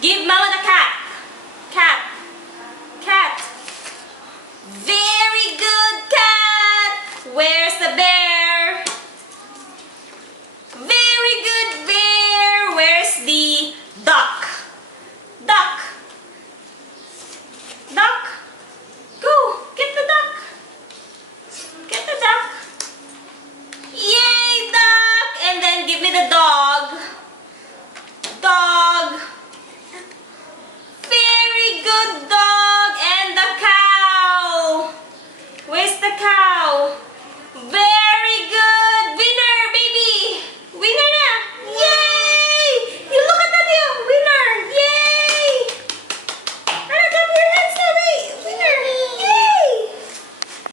Give Mama the cat. Cat. Cat. Very good, cat. Where's the bear? Very good, bear. Where's the duck? Duck. Duck. Go. Get the duck. Get the duck. Yay, duck. And then give me the dog.